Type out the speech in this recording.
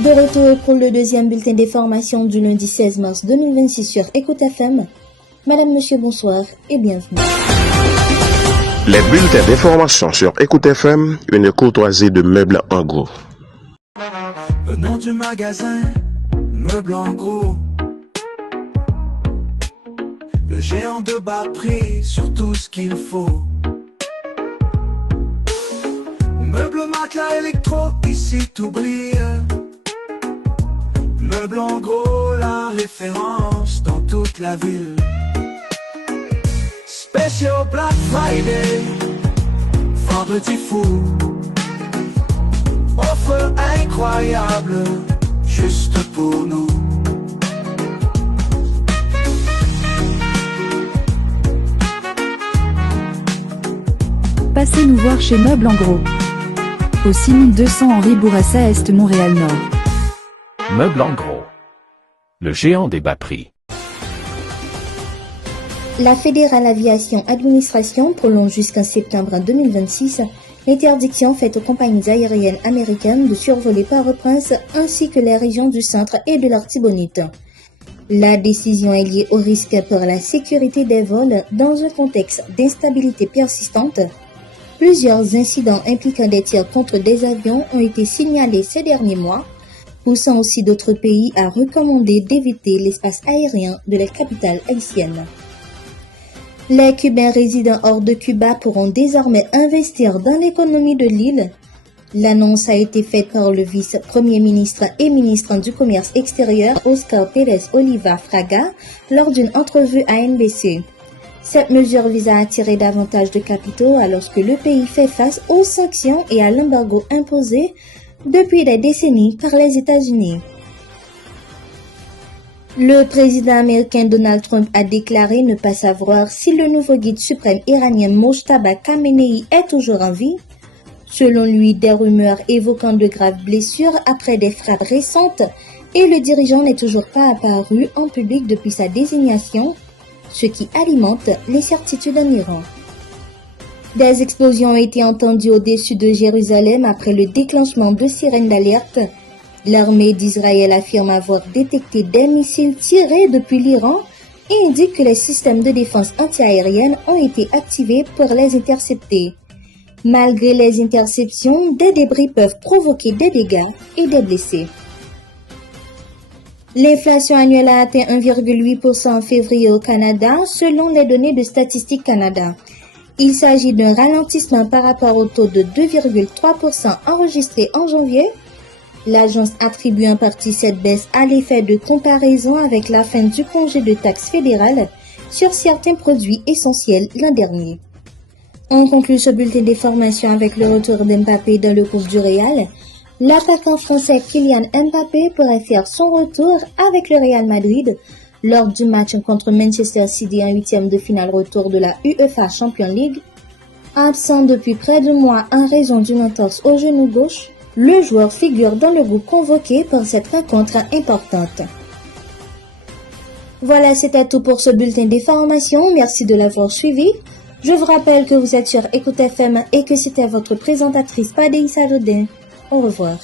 De retour pour le deuxième bulletin des formations du lundi 16 mars 2026 sur Écoute FM. Madame, monsieur, bonsoir et bienvenue. Les bulletins d'information sur Écoute FM, une courtoisie de Meubles en Gros. Le nom du magasin, Meubles en Gros. Le géant de bas prix sur tout ce qu'il faut. Meubles, matelas, électro, ici tout brille. Meubles en Gros, la référence dans toute la ville. Spécial Black Friday, vendredi fou. Offre incroyable, juste pour nous. Passez nous voir chez Meubles en Gros. Au 6200 Henri Bourassa Est, Montréal-Nord. Meubles en Gros. Le géant des bas prix. La Fédérale Aviation Administration prolonge jusqu'en septembre 2026 l'interdiction faite aux compagnies aériennes américaines de survoler Port-au-Prince ainsi que les régions du centre et de l'Artibonite. La décision est liée au risque pour la sécurité des vols dans un contexte d'instabilité persistante. Plusieurs incidents impliquant des tirs contre des avions ont été signalés ces derniers mois, poussant aussi d'autres pays à recommander d'éviter l'espace aérien de la capitale haïtienne. Les Cubains résidant hors de Cuba pourront désormais investir dans l'économie de l'île. L'annonce a été faite par le vice-premier ministre et ministre du Commerce extérieur Oscar Pérez Oliva Fraga lors d'une entrevue à NBC. Cette mesure vise à attirer davantage de capitaux alors que le pays fait face aux sanctions et à l'embargo imposé depuis des décennies par les États-Unis. Le président américain Donald Trump a déclaré ne pas savoir si le nouveau guide suprême iranien Mojtaba Khamenei est toujours en vie. Selon lui, des rumeurs évoquant de graves blessures après des frappes récentes et le dirigeant n'est toujours pas apparu en public depuis sa désignation, ce qui alimente l'incertitude en Iran. Des explosions ont été entendues au-dessus de Jérusalem après le déclenchement de sirènes d'alerte. L'armée d'Israël affirme avoir détecté des missiles tirés depuis l'Iran et indique que les systèmes de défense antiaérienne ont été activés pour les intercepter. Malgré les interceptions, des débris peuvent provoquer des dégâts et des blessés. L'inflation annuelle a atteint 1,8% en février au Canada, selon les données de Statistique Canada. Il s'agit d'un ralentissement par rapport au taux de 2,3% enregistré en janvier. L'agence attribue en partie cette baisse à l'effet de comparaison avec la fin du congé de taxes fédérales sur certains produits essentiels l'an dernier. On conclut ce bulletin d'information avec le retour d'Mbappé dans le groupe du Real. L'attaquant français Kylian Mbappé pourrait faire son retour avec le Real Madrid lors du match contre Manchester City en huitième de finale retour de la UEFA Champions League. Absent depuis près de mois en raison d'une entorse au genou gauche, le joueur figure dans le groupe convoqué pour cette rencontre importante. Voilà, c'était tout pour ce bulletin d'information. Merci de l'avoir suivi. Je vous rappelle que vous êtes sur Écoute FM et que c'était votre présentatrice Padéissa Dodin. Au revoir.